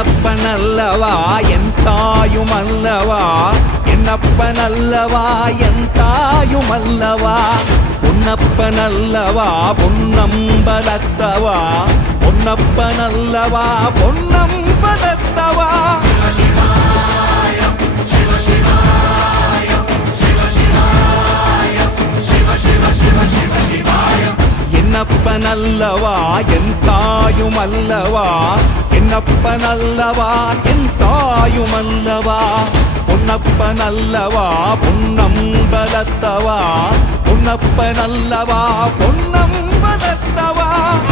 என்னப்பனல்லவா என் தாயுமல்லவா என்னப்பனல்லவா என் தாயுமல்லவா பொன்னப்பனல்லவா பொன்னம்பலத்தவா பொன்னப்பனல்லவா பொன்னம்பலத்தவா என்னப்பனல்லவா என் தாயுமல்லவா என்னப்பனல்லவா என் தாயுமல்லவா பொன்னப்பனல்லவா பொன்னம்பலத்தவா பொன்னப்பனல்லவா பொன்னம்பலத்தவா